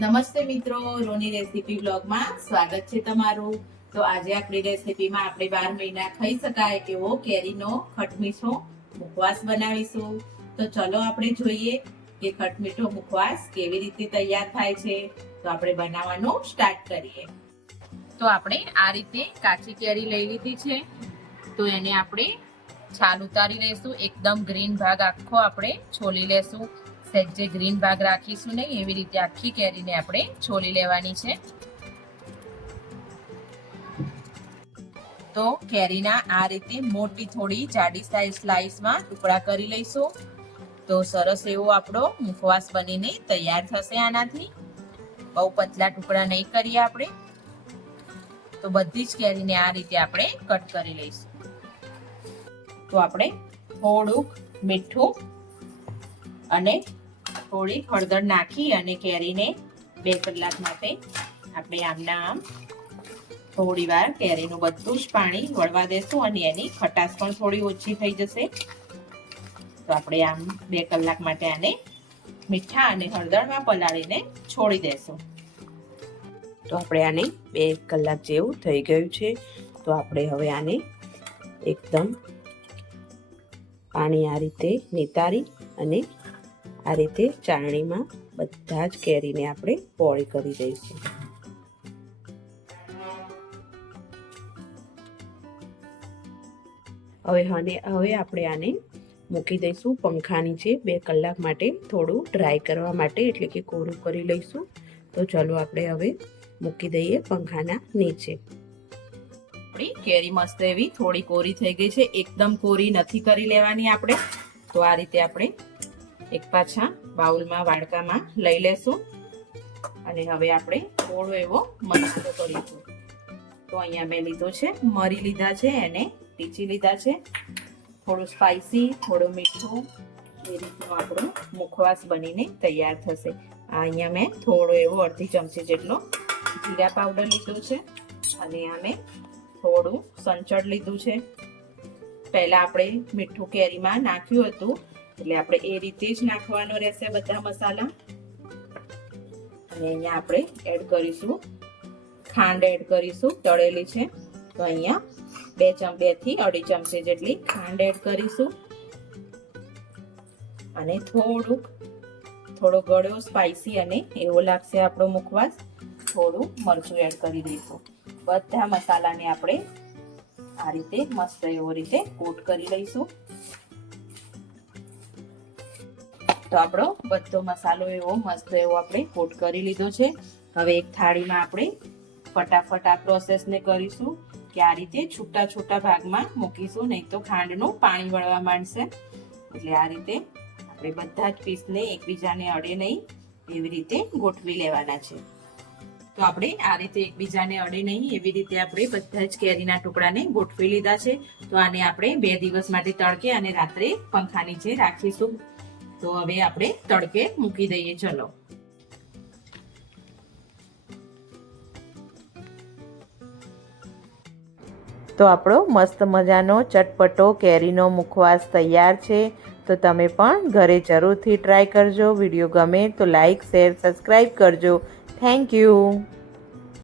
નમસ્તે મિત્રો, રોની રેસીપી બ્લોગમાં સ્વાગત છે તમારું। તો આજે આપણી રેસીપીમાં આપણે 12 મહિના ખાઈ શકાય એવો કેરીનો ખટમીઠો મુખવાસ બનાવીશું। તો ચલો આપણે જોઈએ કે ખટમીઠો મુખવાસ કેવી રીતે તૈયાર થાય છે। તો આપણે બનાવવાનું સ્ટાર્ટ કરીએ। તો આપણે આ રીતે કાચી કેરી લઈ લીધી છે। તો એને આપણે છાલ ઉતારી લઈશું। એકદમ ગ્રીન ભાગ આખો આપણે છોલી લેશું। સહેજે ગ્રીન ભાગ રાખીશું નહીં, એવી રીતે આખી કેરીને આપણે છોલી લેવાની છે। તો કેરીના આ રીતે મોટી થોડી જાડી સાઈઝ સ્લાઈસમાં ટુકડા કરી લઈશું। તો સરસ એવો આપણો મુખવાસ બનીને તૈયાર થશે। આનાથી બહુ પતલા ટુકડા નહીં કરીએ આપણે। તો બધી જ કેરીને આ રીતે આપણે કટ કરી લઈશું। તો આપણે થોડુંક મીઠું અને થોડી હળદર નાખી અને કેરીને 2 કલાક માટે આપણે આમના આમ થોડી વાર કેરીનું બધું જ પાણી વળવા દેશું અને એની ખટાશ પણ થોડી ઓછી થઈ જશે। તો આપણે આમ 2 કલાક માટે આને મીઠા અને હળદરમાં પલાળીને છોડી દેશું। તો આપણે આને 2 કલાક જેવું થઈ ગયું છે। તો આપણે હવે આને એકદમ પાણી આ રીતે નિતારી અને આ રીતે ચાળણીમાં બધા જ કેરીને આપણે પોળી કરી દઈશું। હવે આપણે આને મૂકી દઈશું પંખા નીચે 2 કલાક માટે, થોડું ડ્રાય કરવા માટે, એટલે કે કોરું કરી લઈશું। તો ચલો આપણે હવે મૂકી દઈએ પંખાના નીચે। આપણી કેરી મસ્ત એવી થોડી કોરી થઈ ગઈ છે। એકદમ કોરી નથી કરી લેવાની આપણે। તો આ રીતે આપણે એક પાછા બાઉલમાં વાડકામાં લઈ લેશું અને હવે આપણે થોડો એવો મસાલો કરીશું। તો અહીંયા મેં લીધો છે મરી લીધા છે, એને ટીચી લીધા છે, થોડું સ્પાઈસી, થોડું મીઠું, એ રીતનો આપણો મુખવાસ બનીને તૈયાર થશે। આ અહીંયા મેં થોડો એવો અડધી ચમચી જેટલો જીરા પાવડર લીધો છે અને આ મેં થોડું સંચળ લીધું છે। પહેલા આપણે મીઠું કેરીમાં નાખ્યું હતું, એટલે આપણે એ રીતે જ નાખવાનો રહેશે બધા મસાલા। અને અહીંયા આપણે એડ કરીશું ખાંડ, એડ કરીશું તળેલી છે। તો અહીંયા 2 થી 2.5 ચમચી જેટલી ખાંડ એડ કરીશું અને થોડો ગળ્યો સ્પાઈસી અને એવો લાગશે આપણો મુખવાસ। થોડું મરચું એડ કરી દઈશું। બધા મસાલાને આપણે આ રીતે મસ્ત એવો રીતે કોટ કરી લઈશું। તો આપણો બધો મસાલો એવો મસ્ત એવો આપણે કોટ કરી લીધો છે। હવે એક થાળીમાં આપણે ફટાફટ આ પ્રોસેસને કરીશું કે આ રીતે છૂટા છૂટા ભાગમાં મૂકીશું, નહીં તો ખાંડનું પાણી વળવા માંડશે। એટલે આ રીતે આપણે બધા જ પીસને એકબીજાને અડે નહીં એવી રીતે ગોઠવી લેવાના છે। તો આપણે આ રીતે એકબીજાને અડે નહીં એવી રીતે આપણે બધા જ કેરીના ટુકડાને ગોઠવી લીધા છે। તો આને આપણે 2 દિવસ માટે તડકે અને રાત્રે પંખા નીચે રાખીશું। તો હવે આપણે તડકે મૂકી દઈએ। ચલો, તો આપણો મસ્ત મજાનો ચટપટો કેરીનો મુખવાસ તૈયાર છે। તો તમે પણ ઘરે જરૂરથી ટ્રાય કરજો। વિડીયો ગમે તો લાઈક, શેર, સબસ્ક્રાઈબ કરજો। Thank you.